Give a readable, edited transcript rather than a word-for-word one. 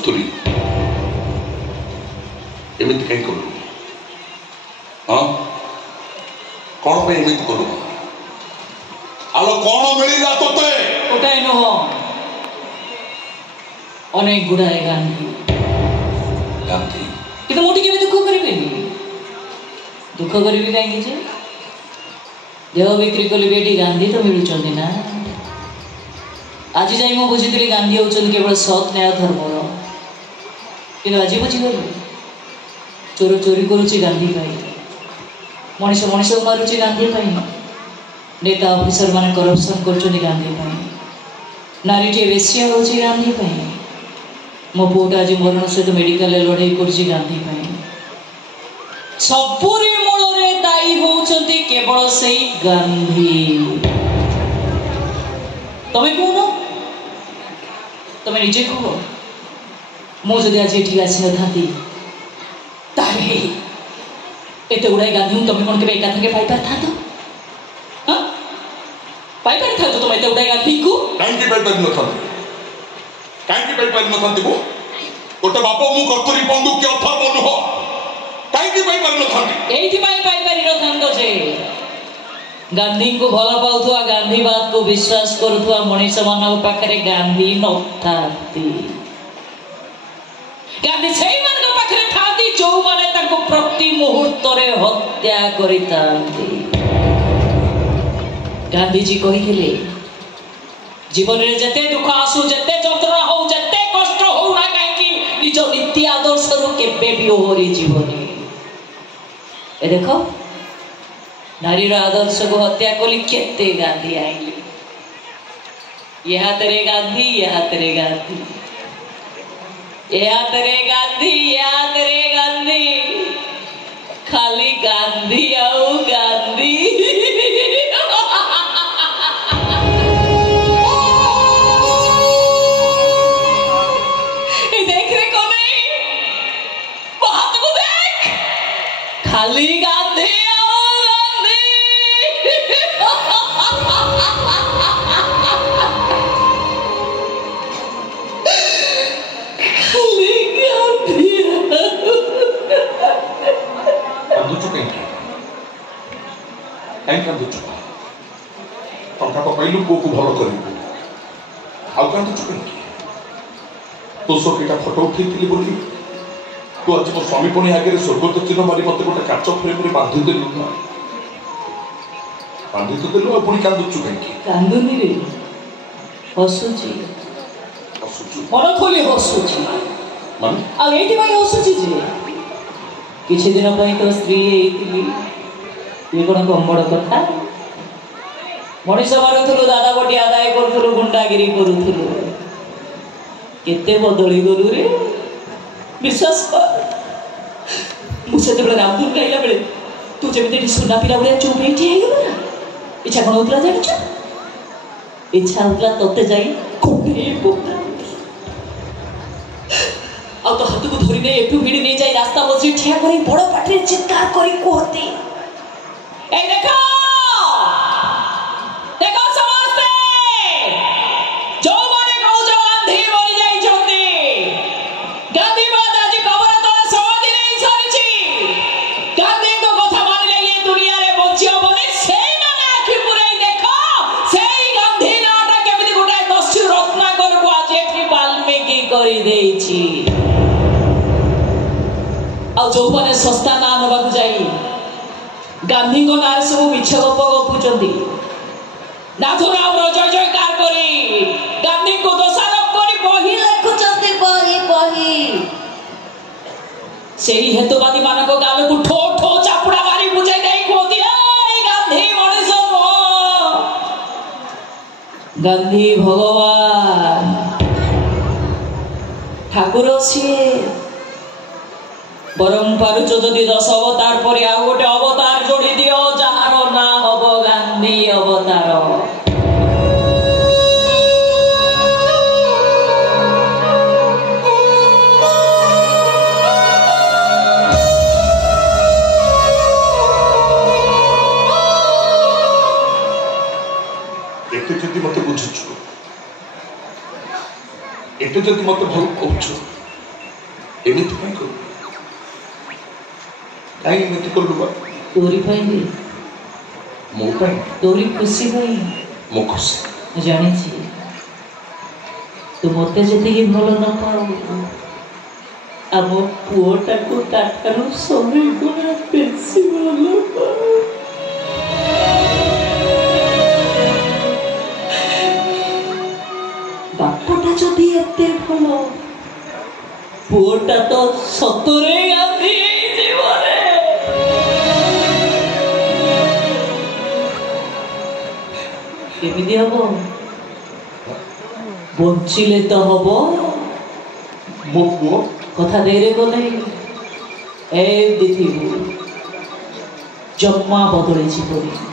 कस्तूरी एमती कहीं कलु हाँ कौन पे एमती कलु आलो कौन मिलला तोते ओटाई नुह अनेक गुड़ाए गांधी गांधी किंतु मोटी के दुख करेंगे दुख करी कहीं देह बिक्री कले बेटी गांधी तो मिलुंट ना आज जाई मु बुझी गांधी होचन केवल सत न्याय धर्मर कि आज बुझीगली चोर चोरी करुच्ची गांधी मनीष मनीष मारुच्ची गांधी नेता ऑफिसर माने करप्शन कर गांधी नारी टे बेसिया हो गांधी मो पुटा आज मरण सहित मेडिकल लड़ाई कर गांधी सबुरी मूल दायी होचंती केवल से गांधी तमें कौन तमें निजे कह मुझे आज ये आसी था एत गुड़ाई गांधी तुम कौन के एका थके पाई था तो पाई पारि था तो तुम एत गुड़ाई गांधी को कहीं पाई पारि न कहीं पाई पारि न गोटे बाप मु कस्तूरी बंदूक के अथर्व नुह कहीं पाई पारि न एठी पाई पारि न जे गांधी को भल पाउथुआ गांधीवाद को विश्वास करुथुआ मनीष मान पाखे गांधी नथाती गांधी से पाखे थाती जो माने प्रति मुहूर्त हत्या करिता गांधीजी कही जीवन में जिते दुख आसू जिते जंत्रणा हो जिते कष्ट हो ना कहीं निज नीति आदर्श केबे भी ओहरी जीवनी ए देखो नारीर आदर्श को हत्या कली केते गांधी आईली ये हाथ रे गांधी ये हाथ रे गांधी ये हाथ रे गांधी ये हाथ रे गांधी खाली गांधी आओ गांधी देख रे कौन बात को देख खाली गांधी टंका तो पाइलु पुओ को भल कर तो सहीटा फटो उठे बोली तू आज मो स्वामी पुणी आगे स्वर्गत चिन्ह मारी मत गोटे काच फ्रेम में बांधी देलु बांधी तो देलु आ पुणी कांदुचु कहीं कांदुनी रे हसुची मन खोली हसुची माने आ एठी भाई हसुची जे किछि दिन पई तो स्त्री हेइतिली ये कौन कम बड़ कथा मनीष मारुलु दादा बटी आदाय करूँ गुंडागिरी करूँ केते बदली गलु रे विश्वास कर मुझे रामपुर कहला बेले तू जमी सुना पिला भाया चुप ये इच्छा कौन होता जान इच्छा होता तोते जाई तो हाथ को धरी नहीं एठू भिड़ी नहीं जाए रास्ता मझे ठिया कर बड़ पाटे चित्कार कर कहते देखो देखो समस्ते जो माने कहू जो गांधी मरी जाई छथि गांधी बात आज खबर तले समाधि नहीं सरिछि गांधी को कथा मानिले ये दुनिया रे बच्ची होबनी सेई माने आखि पुराई देखो सेई गांधी नाटा केमिति गुटाई दस्यु रत्नाकर को आज एठी वाल्मीकि करि देछि आ जो माने सस्ता ना नबाकु जाई गांधी को नारे सब मिछ गप गपुचंदी नाथुराम जय जयकार करी गांधी को दोषारोप करी बही लिखुचंदी बही सेही हेतुवादी मानको गाल को ठो ठो चापुड़ा मारी बुझाई देई कोती ए गांधी मनीष गांधी भगवान ठाकुर सिए बरम पारुच जदि 10 अवतार पर आउ गोटे अवतार जोड़ी दियो जार ना हब गांधी अवतार एते जदि मते बुझुछु एते जदि मते भल कहछु ଏମିତି କାଇଁ କଲୁ? କାଇଁ ଏମିତି କଲୁ ବା? ତୋରି ପାଇଁ, ମୋ ପାଇଁ, ତୋରି ଖୁସି ପାଇଁ ମୁଁ ଖୁସି। ମୁଁ ଜାଣିଛି ତୁ ମତେ ଯେତିକି ଭଲ ନ ପାଉ ଆମ ପୁଅଟାକୁ ତାଠାରୁ 100 ଗୁଣା ବେଶୀ ଭଲ ପାଉ। ବାପଟା ଯଦି ଏତେ ଭଲ, ପୁଅଟା ତ ସତରେ ଗାନ୍ଧୀ ହେଇଯିବ ରେ। କେମିତି ହବ? ବଞ୍ଚିଲେ ତ ହବ। ମୋ ପୁଅ କଥା ଦେଇରେ ଗଲେ ଏ ଦେଖିବୁ ଜମା ବଦଳେଇଛି ପରି।